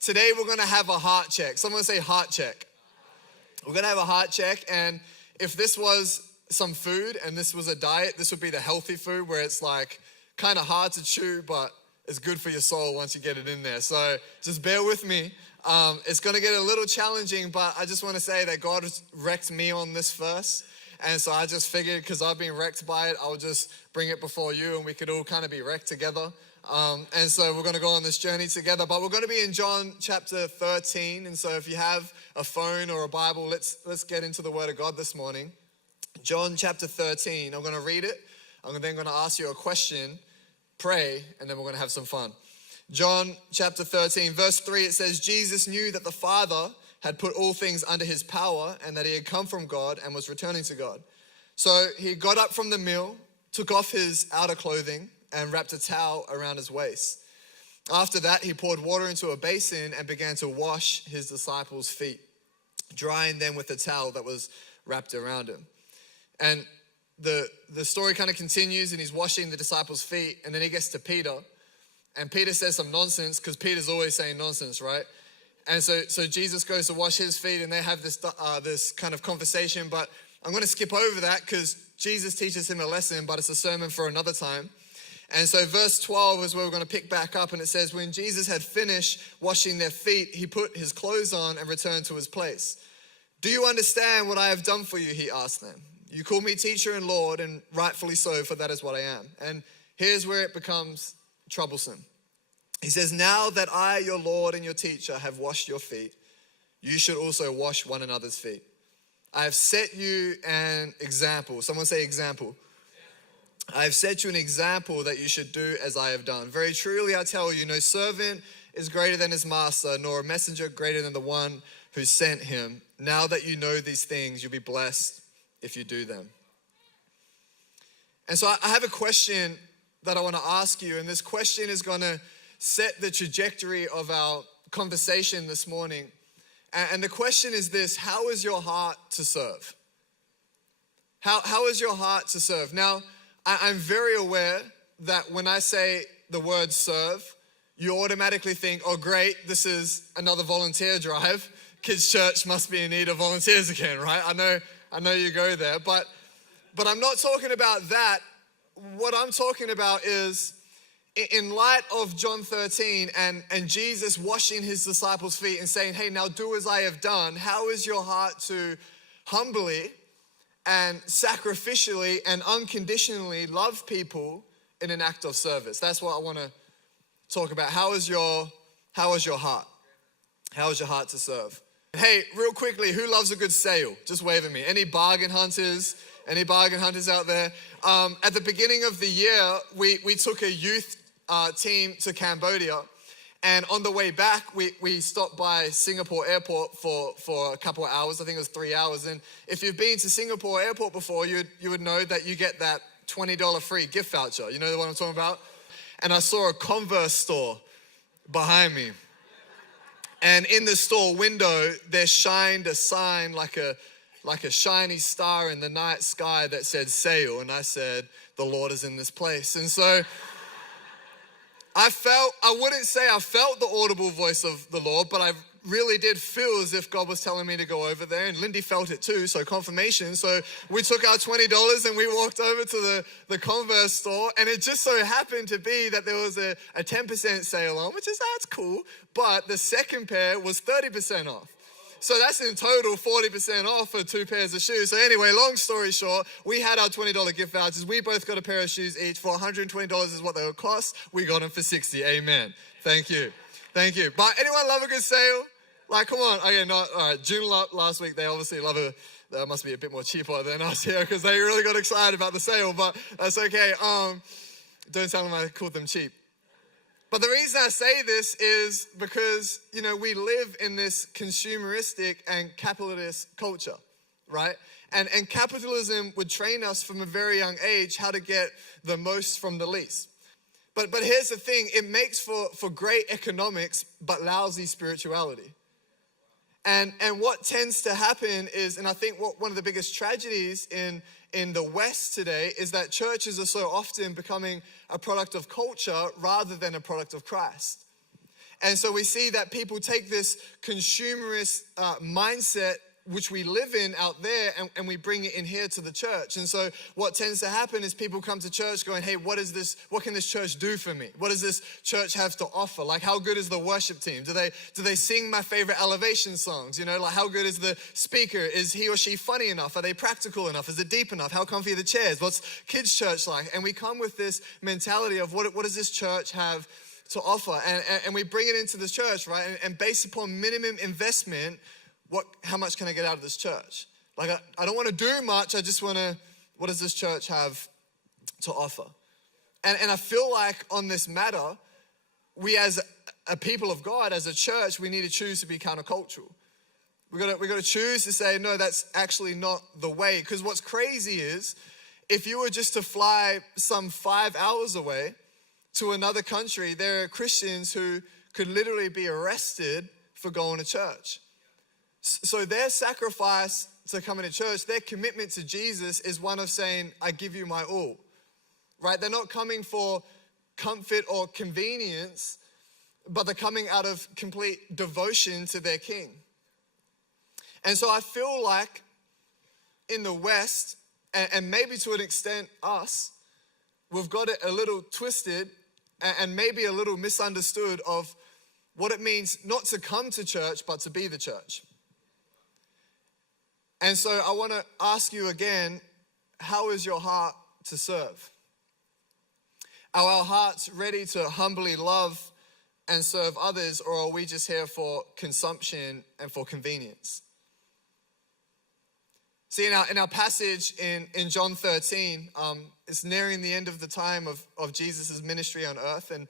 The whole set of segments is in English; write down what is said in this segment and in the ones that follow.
Today we're going to have a heart check. Someone say heart check. We're going to have a heart check, and if this was some food and this was a diet, this would be the healthy food where it's like kind of hard to chew, but it's good for your soul once you get it in there. So just bear with me. It's going to get a little challenging, but I just want to say that God has wrecked me on this verse. And so I just figured, because I've been wrecked by it, I'll just bring it before you and we could all kind of be wrecked together. And so we're going to go on this journey together, but we're going to be in John chapter 13. And so if you have a phone or a Bible, let's get into the Word of God this morning. John chapter 13, I'm going to read it. I'm then going to ask you a question, pray, and then we're going to have some fun. John chapter 13, verse 3, it says, Jesus knew that the Father had put all things under his power and that he had come from God and was returning to God. So he got up from the meal, took off his outer clothing, and wrapped a towel around his waist. After that, he poured water into a basin and began to wash his disciples' feet, drying them with the towel that was wrapped around him. And the story kind of continues, and he's washing the disciples' feet, and then he gets to Peter, and Peter says some nonsense, because Peter's always saying nonsense, right? And so Jesus goes to wash his feet, and they have this kind of conversation, but I'm going to skip over that because Jesus teaches him a lesson, but it's a sermon for another time. And so verse 12 is where we're going to pick back up, and it says, when Jesus had finished washing their feet, he put his clothes on and returned to his place. Do you understand what I have done for you? He asked them. You call me teacher and Lord, and rightfully so, for that is what I am. And here's where it becomes troublesome. He says, now that I, your Lord and your teacher, have washed your feet, you should also wash one another's feet. I have set you an example. Someone say example. I have set you an example that you should do as I have done. Very truly I tell you, no servant is greater than his master, nor a messenger greater than the one who sent him. Now that you know these things, you'll be blessed if you do them. And so I have a question that I want to ask you, and this question is going to set the trajectory of our conversation this morning. And the question is this: how is your heart to serve? How is your heart to serve? Now, I'm very aware that when I say the word serve, you automatically think, oh great, this is another volunteer drive. Kids Church must be in need of volunteers again, right? I know you go there, but I'm not talking about that. What I'm talking about is, in light of John 13 and Jesus washing his disciples' feet and saying, hey, now do as I have done, how is your heart to humbly and sacrificially and unconditionally love people in an act of service? That's what I want to talk about. How is your heart? How is your heart to serve? Hey, real quickly, who loves a good sale? Just wave at me. Any bargain hunters? Any bargain hunters out there? At the beginning of the year, we took a youth team to Cambodia. And on the way back, we stopped by Singapore airport for a couple of hours. I think it was 3 hours. And if you've been to Singapore airport before, you would know that you get that $20 free gift voucher. You know the one I'm talking about? And I saw a Converse store behind me. And in the store window, there shined a sign like a shiny star in the night sky that said sale. And I said, the Lord is in this place. And so I wouldn't say I felt the audible voice of the Lord, but I really did feel as if God was telling me to go over there. And Lindy felt it too, so confirmation. So we took our $20 and we walked over to the Converse store. And it just so happened to be that there was a 10% sale on, which is, that's cool. But the second pair was 30% off. So that's in total 40% off for 2 pairs of shoes. So anyway, long story short, we had our $20 gift vouchers. We both got a pair of shoes each for $120 is what they would cost. We got them for $60. Amen. Thank you. Thank you. But anyone love a good sale? Like, come on. Okay, no, all right. June last week, they obviously love that must be a bit more cheaper than us here because they really got excited about the sale, but that's okay. Don't tell them I called them cheap. But the reason I say this is because, we live in this consumeristic and capitalist culture, right? And capitalism would train us from a very young age how to get the most from the least. But here's the thing, it makes for great economics, but lousy spirituality. And what tends to happen is, and I think one of the biggest tragedies in the West today is that churches are so often becoming a product of culture rather than a product of Christ. And so we see that people take this consumerist mindset, which we live in out there, and we bring it in here to the church. And so what tends to happen is people come to church going, hey, what can this church do for me? What does this church have to offer? Like, how good is the worship team? Do they sing my favorite Elevation songs? You know, like, how good is the speaker? Is he or she funny enough? Are they practical enough? Is it deep enough? How comfy are the chairs? What's kids' church like? And we come with this mentality of what does this church have to offer? And we bring it into the church, right? And based upon minimum investment, how much can I get out of this church? Like, I don't want to do much. I just want to, what does this church have to offer? And I feel like on this matter, we as a people of God, as a church, we need to choose to be countercultural. We got to choose to say, no, that's actually not the way. Because what's crazy is, if you were just to fly some 5 hours away to another country, there are Christians who could literally be arrested for going to church. So their sacrifice to coming to church, their commitment to Jesus is one of saying, I give you my all, right? They're not coming for comfort or convenience, but they're coming out of complete devotion to their King. And so I feel like in the West, and maybe to an extent us, we've got it a little twisted and maybe a little misunderstood of what it means not to come to church, but to be the church. And so I want to ask you again, how is your heart to serve? Are our hearts ready to humbly love and serve others, or are we just here for consumption and for convenience? See, in our passage in John 13, it's nearing the end of the time of Jesus' ministry on earth, and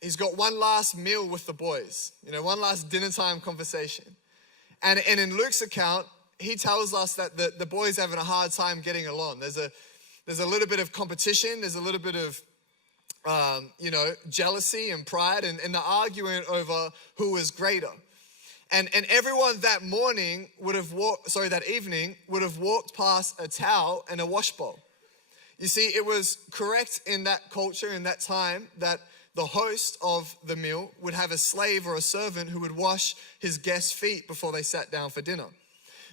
he's got one last meal with the boys, one last dinner time conversation. And in Luke's account, he tells us that the boys are having a hard time getting along. There's a little bit of competition. There's a little bit of, jealousy and pride, and they're arguing over who is greater. And everyone that evening would have walked past a towel and a wash bowl. You see, it was correct in that culture, in that time, that the host of the meal would have a slave or a servant who would wash his guests' feet before they sat down for dinner.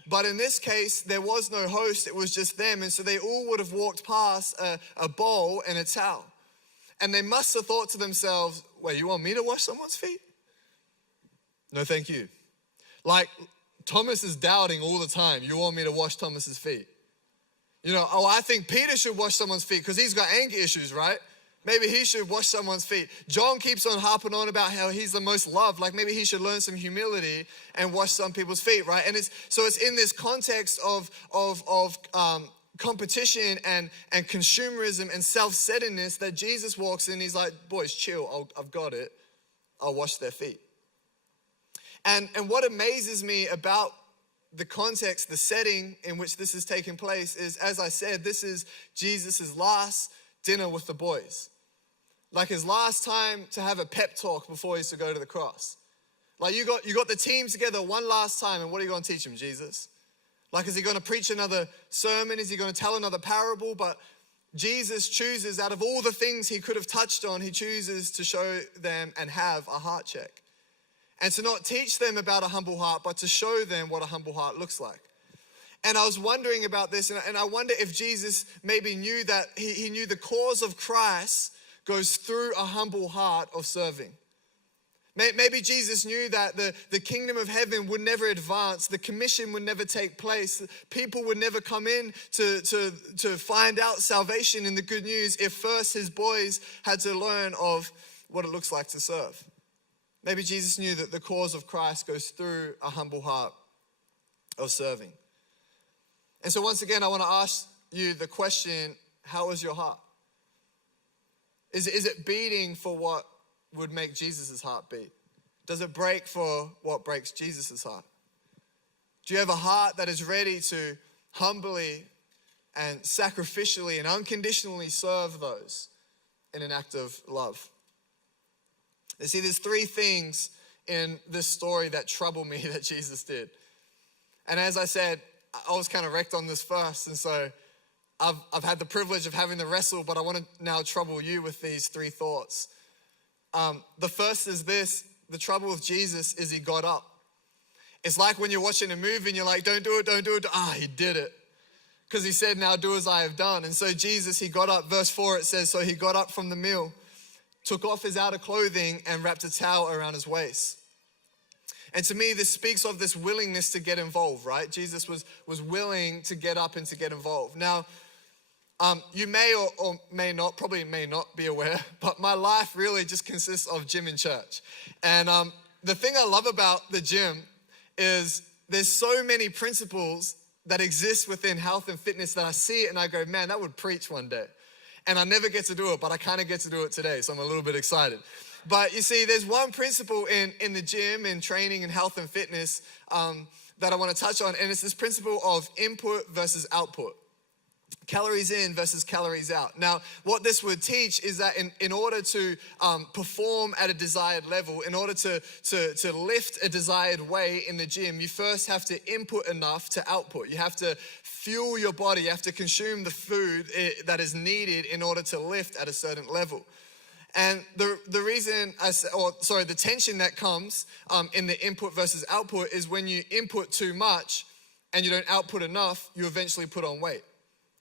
But in this case, there was no host, it was just them. And so they all would have walked past a bowl and a towel. And they must have thought to themselves, wait, you want me to wash someone's feet? No, thank you. Like, Thomas is doubting all the time. You want me to wash Thomas's feet? I think Peter should wash someone's feet because he's got anger issues, right? Maybe he should wash someone's feet. John keeps on harping on about how he's the most loved. Like, maybe he should learn some humility and wash some people's feet, right? And it's in this context of competition and consumerism and self-centeredness that Jesus walks in. He's like, boys, chill. I've got it. I'll wash their feet. And what amazes me about the context, the setting in which this is taking place is, as I said, this is Jesus' last dinner with the boys. Like his last time to have a pep talk before he used to go to the cross. Like you got the team together one last time, and what are you going to teach them, Jesus? Like, is he going to preach another sermon? Is he going to tell another parable? But Jesus chooses, out of all the things he could have touched on, he chooses to show them and have a heart check. And to not teach them about a humble heart, but to show them what a humble heart looks like. And I was wondering about this, and I wonder if Jesus maybe knew that he knew the cause of Christ goes through a humble heart of serving. Maybe Jesus knew that the kingdom of heaven would never advance, the commission would never take place, people would never come in to find out salvation in the good news if first his boys had to learn of what it looks like to serve. Maybe Jesus knew that the cause of Christ goes through a humble heart of serving. And so once again, I want to ask you the question, how is your heart? Is it beating for what would make Jesus' heart beat? Does it break for what breaks Jesus' heart? Do you have a heart that is ready to humbly and sacrificially and unconditionally serve those in an act of love? You see, there's three things in this story that trouble me that Jesus did. And as I said, I was kind of wrecked on this first, and so I've had the privilege of having the wrestle, but I want to now trouble you with these three thoughts. The first is this: the trouble with Jesus is he got up. It's like when you're watching a movie and you're like, don't do it, don't do it. He did it. Because he said, now do as I have done. And so Jesus, he got up. Verse 4, it says, so he got up from the meal, took off his outer clothing and wrapped a towel around his waist. And to me, this speaks of this willingness to get involved, right? Jesus was willing to get up and to get involved. Now, you may or may not, probably may not be aware, but my life really just consists of gym and church. And the thing I love about the gym is there's so many principles that exist within health and fitness that I see it and I go, man, that would preach one day. And I never get to do it, but I kind of get to do it today, so I'm a little bit excited. But you see, there's one principle in the gym, in training and health and fitness that I want to touch on, and it's this principle of input versus output. Calories in versus calories out. Now, what this would teach is that in order to perform at a desired level, in order to lift a desired weight in the gym, you first have to input enough to output. You have to fuel your body. You have to consume the food that is needed in order to lift at a certain level. And the reason, the tension that comes in the input versus output is when you input too much and you don't output enough, you eventually put on weight.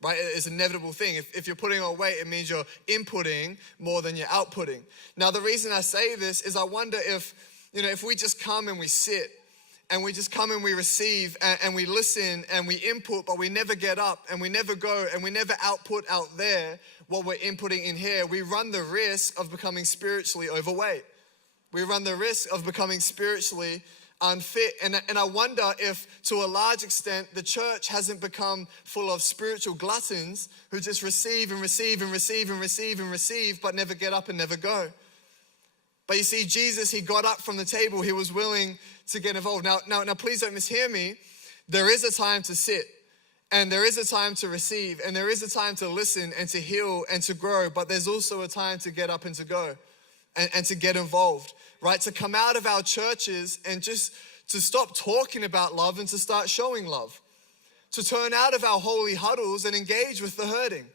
Right? It's an inevitable thing. If you're putting on weight, it means you're inputting more than you're outputting. Now, the reason I say this is I wonder if we just come and we sit and we just come and we receive and we listen and we input, but we never get up and we never go and we never output out there what we're inputting in here, we run the risk of becoming spiritually overweight. We run the risk of becoming spiritually unfit. And I wonder if, to a large extent, the church hasn't become full of spiritual gluttons who just receive and receive and receive and receive and receive, but never get up and never go. But you see, Jesus, he got up from the table. He was willing to get involved. Now, please don't mishear me. There is a time to sit, and there is a time to receive, and there is a time to listen and to heal and to grow, but there's also a time to get up and to go and to get involved. Right, to come out of our churches and just to stop talking about love and to start showing love. To turn out of our holy huddles and engage with the hurting,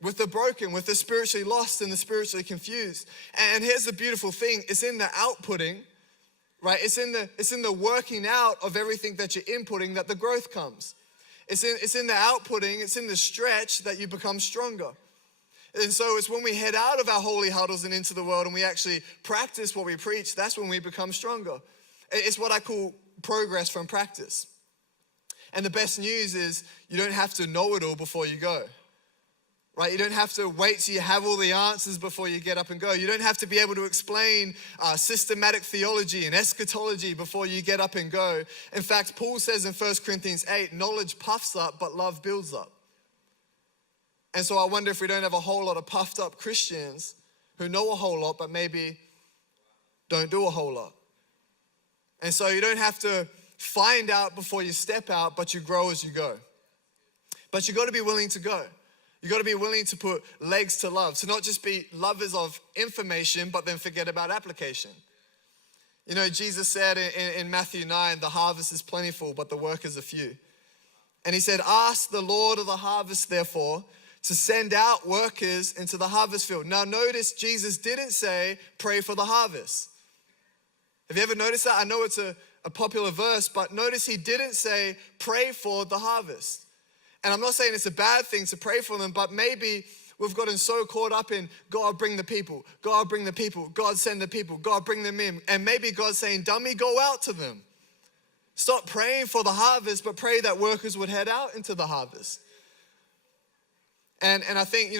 with the broken, with the spiritually lost and the spiritually confused. And here's the beautiful thing, it's in the outputting, right? It's in the working out of everything that you're inputting that the growth comes. It's in the outputting, it's in the stretch that you become stronger. And so it's when we head out of our holy huddles and into the world and we actually practice what we preach, that's when we become stronger. It's what I call progress from practice. And the best news is you don't have to know it all before you go. Right? You don't have to wait till you have all the answers before you get up and go. You don't have to be able to explain systematic theology and eschatology before you get up and go. In fact, Paul says in 1 Corinthians 8, knowledge puffs up, but love builds up. And so I wonder if we don't have a whole lot of puffed up Christians who know a whole lot, but maybe don't do a whole lot. And so you don't have to find out before you step out, but you grow as you go. But you got to be willing to go. You got to be willing to put legs to love, to not just be lovers of information, but then forget about application. You know, Jesus said in Matthew 9, the harvest is plentiful, but the workers are few. And he said, ask the Lord of the harvest, therefore, to send out workers into the harvest field. Now notice Jesus didn't say, pray for the harvest. Have you ever noticed that? I know it's a popular verse, but notice he didn't say, pray for the harvest. And I'm not saying it's a bad thing to pray for them, but maybe we've gotten so caught up in God bring the people, God bring the people, God send the people, God bring them in. And maybe God's saying, dummy, go out to them. Stop praying for the harvest, but pray that workers would head out into the harvest. And I think,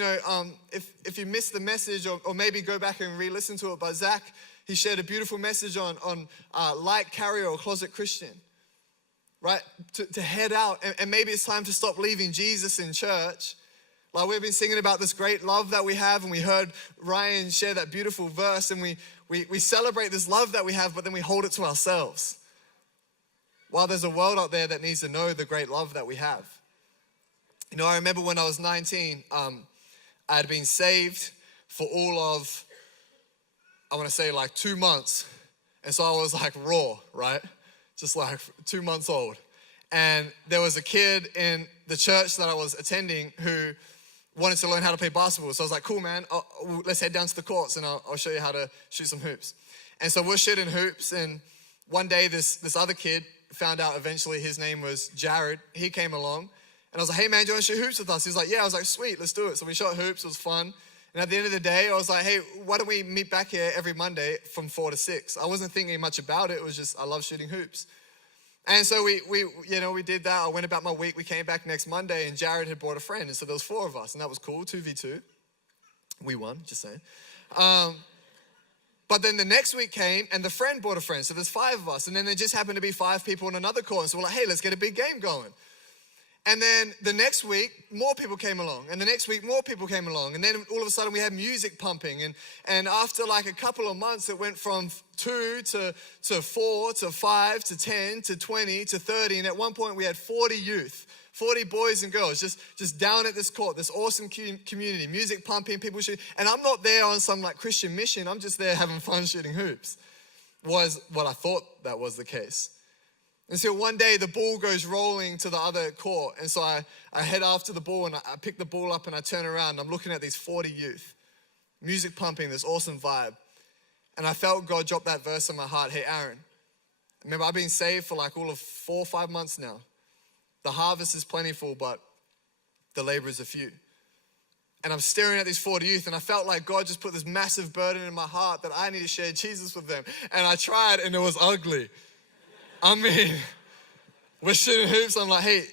if you missed the message or maybe go back and re-listen to it, but Zach, he shared a beautiful message on light carrier or closet Christian, right? To head out. And maybe it's time to stop leaving Jesus in church. Like we've been singing about this great love that we have, and we heard Ryan share that beautiful verse, and we celebrate this love that we have, but then we hold it to ourselves. While there's a world out there that needs to know the great love that we have. You know, I remember when I was 19, I had been saved for all of, 2 months. And so I was like raw, right? Just like 2 months old. And there was a kid in the church that I was attending who wanted to learn how to play basketball. So I was like, cool, man, let's head down to the courts and I'll show you how to shoot some hoops. And so we're shooting hoops, and one day this other kid found out eventually his name was Jared. He came along, and I was like, hey man, do you want to shoot hoops with us? He's like, yeah. I was like, sweet, let's do it. So we shot hoops, it was fun. And at the end of the day, I was like, hey, why don't we meet back here every Monday from 4 to 6? I wasn't thinking much about it. It was just, I love shooting hoops. And so we did that. I went about my week. We came back next Monday, and Jared had brought a friend. And so there was 4 of us, and that was cool, 2v2. We won, just saying. But then the next week came, and the friend brought a friend. So there's 5 of us. And then there just happened to be 5 people in another court. And so we're like, hey, let's get a big game going. And then the next week, more people came along. And the next week, more people came along. And then all of a sudden, we had music pumping. And after like a couple of months, it went from 2 to 4 to 5 to 10 to 20 to 30. And at one point, we had 40 youth, 40 boys and girls just down at this court, this awesome community, music pumping, people shooting. And I'm not there on some like Christian mission. I'm just there having fun shooting hoops. Was what I thought that was the case. And so one day the ball goes rolling to the other court. And so I head after the ball, and I pick the ball up and I turn around. And I'm looking at these 40 youth, music pumping, this awesome vibe. And I felt God drop that verse in my heart. Hey, Aaron, remember I've been saved for like all of 4 or 5 months now. The harvest is plentiful, but the laborers are few. And I'm staring at these 40 youth, and I felt like God just put this massive burden in my heart that I need to share Jesus with them. And I tried, and it was ugly. I mean, we're shooting hoops. I'm like, hey,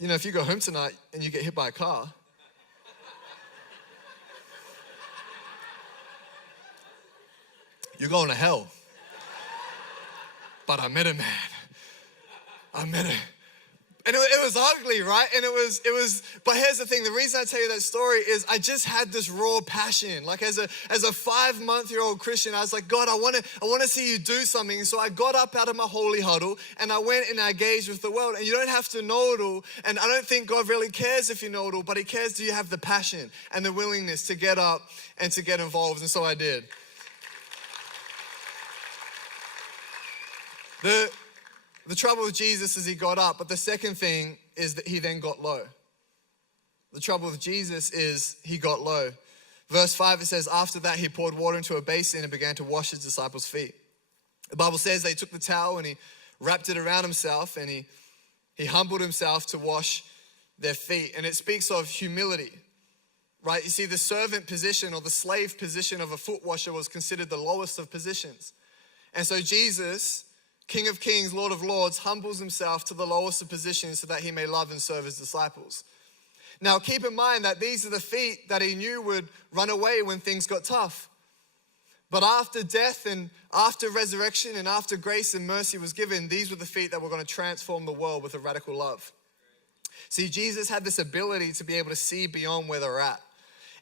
if you go home tonight and you get hit by a car, you're going to hell. But I met a man. And it was ugly, right? And it was, but here's the thing. The reason I tell you that story is I just had this raw passion. Like as a 5-month-old Christian, I was like, God, I want to see you do something. And so I got up out of my holy huddle and I went and I engaged with the world. And you don't have to know it all. And I don't think God really cares if you know it all, but he cares, do you have the passion and the willingness to get up and to get involved? And so I did. The trouble with Jesus is he got up, but the second thing is that he then got low. The trouble with Jesus is he got low. Verse 5, it says, after that he poured water into a basin and began to wash his disciples' feet. The Bible says they took the towel and he wrapped it around himself and he humbled himself to wash their feet. And it speaks of humility, right? You see, the servant position or the slave position of a foot washer was considered the lowest of positions. And so Jesus, King of Kings, Lord of Lords, humbles himself to the lowest of positions so that he may love and serve his disciples. Now, keep in mind that these are the feet that he knew would run away when things got tough. But after death and after resurrection and after grace and mercy was given, these were the feet that were going to transform the world with a radical love. See, Jesus had this ability to be able to see beyond where they're at.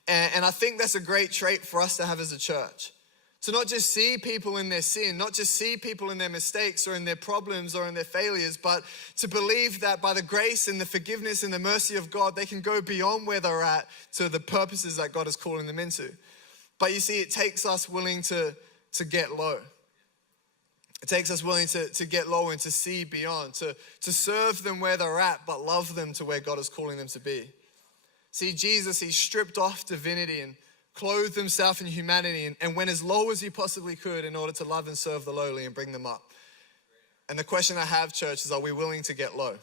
And I think that's a great trait for us to have as a church. To not just see people in their sin, not just see people in their mistakes or in their problems or in their failures, but to believe that by the grace and the forgiveness and the mercy of God, they can go beyond where they're at to the purposes that God is calling them into. But you see, it takes us willing to get low. It takes us willing to get low and to see beyond, to serve them where they're at, but love them to where God is calling them to be. See, Jesus, he stripped off divinity and clothed himself in humanity and went as low as he possibly could in order to love and serve the lowly and bring them up. And the question I have, church, is are we willing to get low?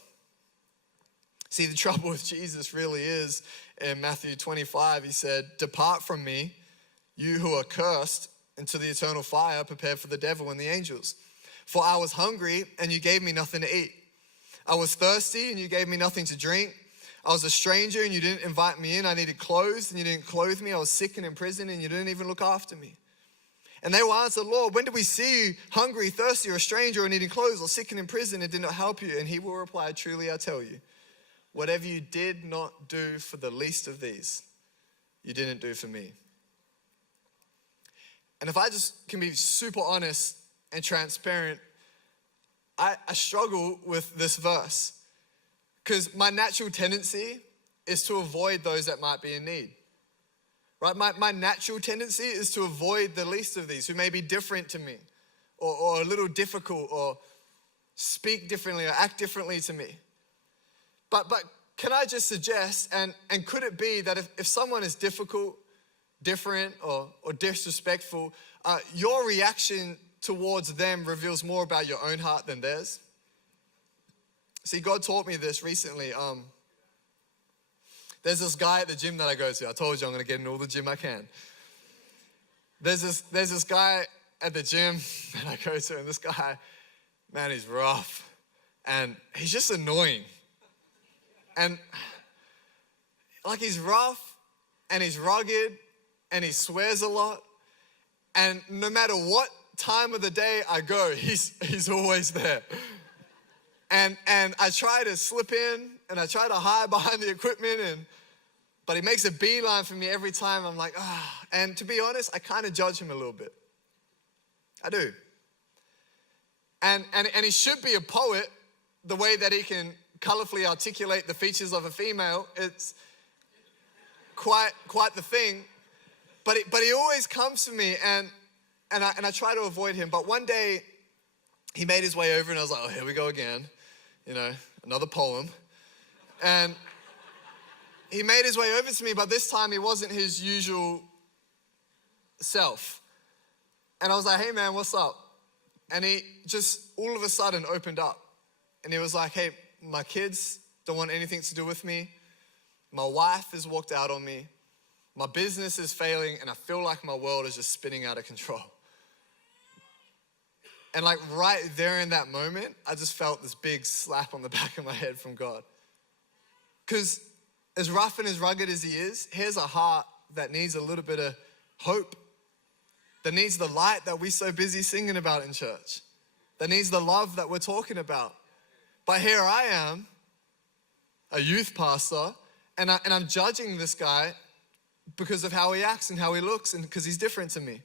See, the trouble with Jesus really is in Matthew 25, he said, depart from me, you who are cursed, into the eternal fire prepared for the devil and the angels. For I was hungry and you gave me nothing to eat. I was thirsty and you gave me nothing to drink. I was a stranger and you didn't invite me in. I needed clothes and you didn't clothe me. I was sick and in prison and you didn't even look after me. And they will answer, Lord, when did we see you hungry, thirsty, or a stranger, or needing clothes, or sick and in prison and did not help you? And he will reply, truly I tell you, whatever you did not do for the least of these, you didn't do for me. And if I just can be super honest and transparent, I struggle with this verse. Because my natural tendency is to avoid those that might be in need, right? My natural tendency is to avoid the least of these who may be different to me or a little difficult or speak differently or act differently to me. But can I just suggest, and could it be that if someone is difficult, different, or disrespectful, your reaction towards them reveals more about your own heart than theirs? See, God taught me this recently. There's this guy at the gym that I go to. I told you I'm going to get in all the gym I can. There's this guy at the gym that I go to, and this guy, man, he's rough. And he's just annoying. And like, he's rough, and he's rugged, and he swears a lot. And no matter what time of the day I go, he's always there. And I try to slip in, and I try to hide behind the equipment, but he makes a beeline for me every time. I'm like, ah. And to be honest, I kind of judge him a little bit. I do. And he should be a poet, the way that he can colorfully articulate the features of a female. It's quite the thing. But he always comes to me, and I try to avoid him. But one day, he made his way over, and I was like, oh, here we go again. You know, another poem. And he made his way over to me, but this time he wasn't his usual self. And I was like, hey man, what's up? And he just all of a sudden opened up. And he was like, hey, my kids don't want anything to do with me. My wife has walked out on me. My business is failing, and I feel like my world is just spinning out of control. And like right there in that moment, I just felt this big slap on the back of my head from God. Because as rough and as rugged as he is, here's a heart that needs a little bit of hope, that needs the light that we're so busy singing about in church, that needs the love that we're talking about. But here I am, a youth pastor, and I'm judging this guy because of how he acts and how he looks, and because he's different to me.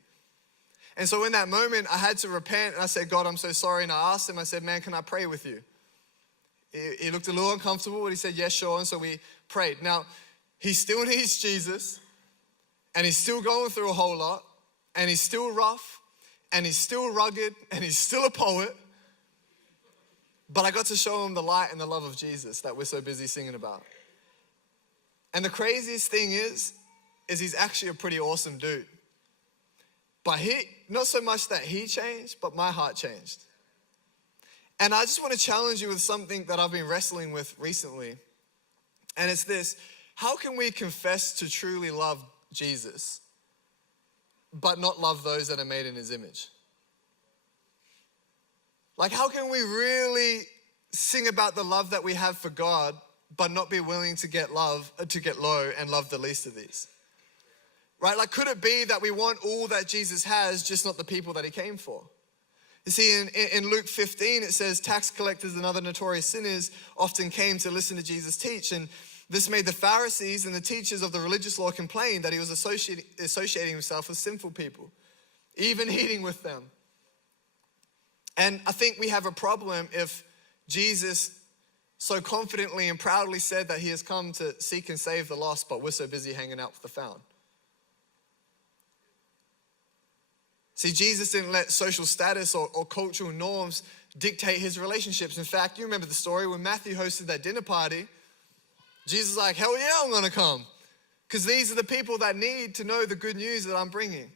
And so in that moment, I had to repent, and I said, God, I'm so sorry. And I asked him, I said, man, can I pray with you? He looked a little uncomfortable, but he said, yes, sure. And so we prayed. Now, he still needs Jesus, and he's still going through a whole lot, and he's still rough, and he's still rugged, and he's still a poet. But I got to show him the light and the love of Jesus that we're so busy singing about. And the craziest thing is he's actually a pretty awesome dude. But not so much that he changed, but my heart changed. And I just want to challenge you with something that I've been wrestling with recently. And it's this: how can we confess to truly love Jesus, but not love those that are made in his image? Like, how can we really sing about the love that we have for God, but not be willing to get low and love the least of these? Right? Like, could it be that we want all that Jesus has, just not the people that he came for? You see, in Luke 15, it says, tax collectors and other notorious sinners often came to listen to Jesus teach. And this made the Pharisees and the teachers of the religious law complain that he was associating himself with sinful people, even eating with them. And I think we have a problem if Jesus so confidently and proudly said that he has come to seek and save the lost, but we're so busy hanging out with the found. See, Jesus didn't let social status or cultural norms dictate his relationships. In fact, you remember the story when Matthew hosted that dinner party. Jesus was like, hell yeah, I'm gonna come. Because these are the people that need to know the good news that I'm bringing.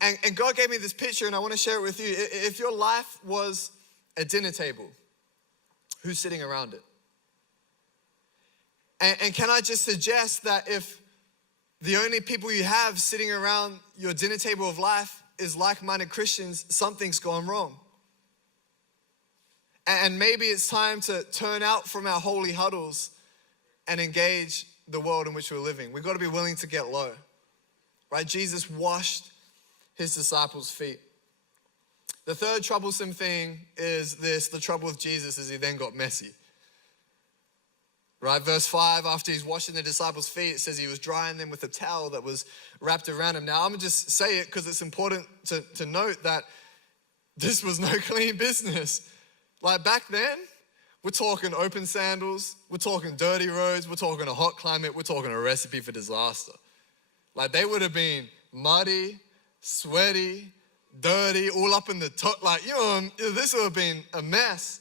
And God gave me this picture, and I want to share it with you. If your life was a dinner table, who's sitting around it? And can I just suggest that if the only people you have sitting around your dinner table of life is like-minded Christians, something's gone wrong. And maybe it's time to turn out from our holy huddles and engage the world in which we're living. We've got to be willing to get low, right? Jesus washed his disciples' feet. The third troublesome thing is this: the trouble with Jesus is he then got messy. Right, verse 5, after he's washing the disciples' feet, it says he was drying them with a towel that was wrapped around him. Now, I'm going to just say it because it's important to note that this was no clean business. Like back then, we're talking open sandals, we're talking dirty roads, we're talking a hot climate, we're talking a recipe for disaster. Like they would have been muddy, sweaty, dirty, all up in the top. Like, this would have been a mess.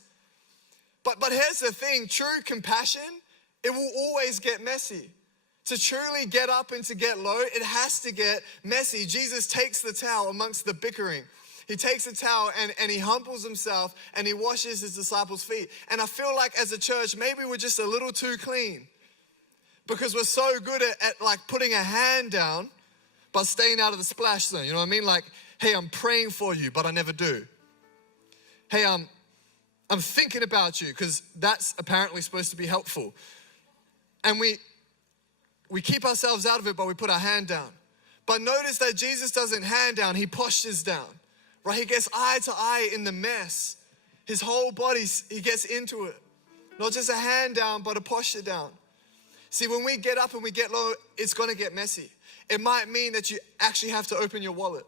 But here's the thing, true compassion It will always get messy. To truly get up and to get low, it has to get messy. Jesus takes the towel amongst the bickering. He takes the towel and he humbles himself and he washes his disciples' feet. And I feel like as a church, maybe we're just a little too clean because we're so good at like putting a hand down but staying out of the splash zone. You know what I mean? Like, hey, I'm praying for you, but I never do. Hey, I'm thinking about you because that's apparently supposed to be helpful. And we keep ourselves out of it, but we put our hand down. But notice that Jesus doesn't hand down, he postures down, right? He gets eye to eye in the mess. His whole body, he gets into it. Not just a hand down, but a posture down. See, when we get up and we get low, it's gonna get messy. It might mean that you actually have to open your wallet.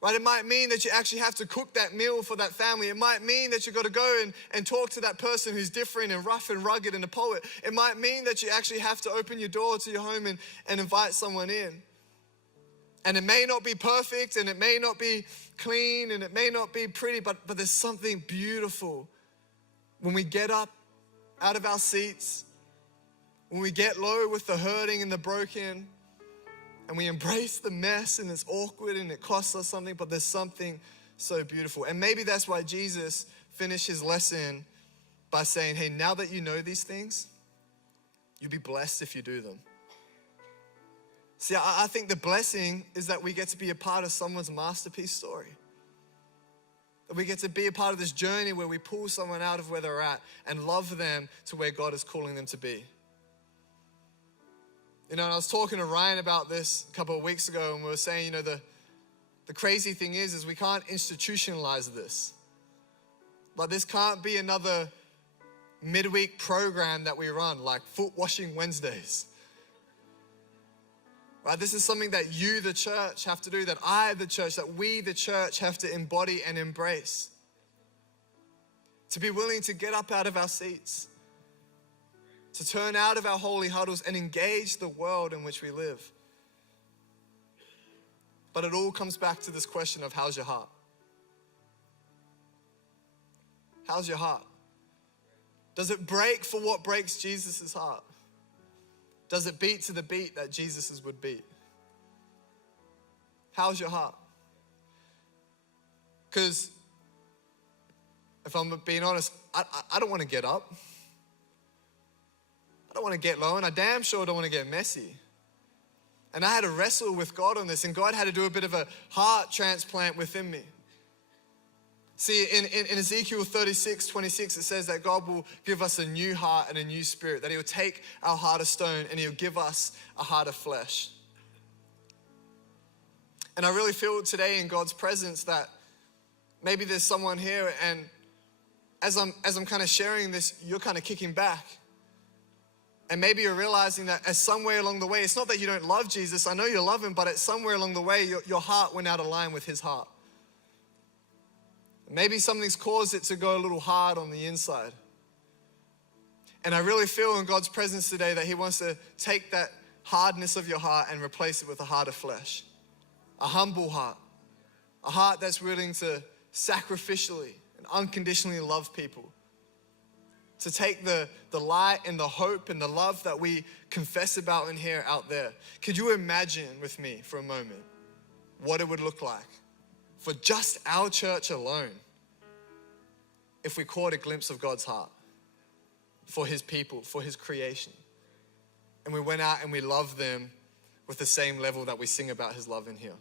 Right? It might mean that you actually have to cook that meal for that family. It might mean that you got to go and talk to that person who's different and rough and rugged and a poet. It might mean that you actually have to open your door to your home and invite someone in. And it may not be perfect and it may not be clean and it may not be pretty, but there's something beautiful when we get up out of our seats, when we get low with the hurting and the broken, and we embrace the mess and it's awkward and it costs us something, but there's something so beautiful. And maybe that's why Jesus finished his lesson by saying, hey, now that you know these things, you'll be blessed if you do them. See, I think the blessing is that we get to be a part of someone's masterpiece story. That we get to be a part of this journey where we pull someone out of where they're at and love them to where God is calling them to be. You know, and I was talking to Ryan about this a couple of weeks ago, and we were saying, you know, the crazy thing is we can't institutionalize this. Like, this can't be another midweek program that we run, like foot washing Wednesdays. Right? This is something that you, the church, have to do, that I, the church, that we, the church, have to embody and embrace. To be willing to get up out of our seats, to turn out of our holy huddles and engage the world in which we live. But it all comes back to this question of how's your heart? How's your heart? Does it break for what breaks Jesus' heart? Does it beat to the beat that Jesus' would beat? How's your heart? Because if I'm being honest, I don't want to get up. I don't want to get low, and I damn sure don't want to get messy. And I had to wrestle with God on this, and God had to do a bit of a heart transplant within me. See, in Ezekiel 36:26, it says that God will give us a new heart and a new spirit, that he'll take our heart of stone and he'll give us a heart of flesh. And I really feel today in God's presence that maybe there's someone here, and as I'm kind of sharing this, you're kind of kicking back. And maybe you're realizing that as somewhere along the way, it's not that you don't love Jesus, I know you love him, but it's somewhere along the way, your heart went out of line with his heart. Maybe something's caused it to go a little hard on the inside. And I really feel in God's presence today that he wants to take that hardness of your heart and replace it with a heart of flesh. A humble heart. A heart that's willing to sacrificially and unconditionally love people. To take the light and the hope and the love that we confess about in here out there. Could you imagine with me for a moment what it would look like for just our church alone if we caught a glimpse of God's heart for his people, for his creation, and we went out and we loved them with the same level that we sing about his love in here?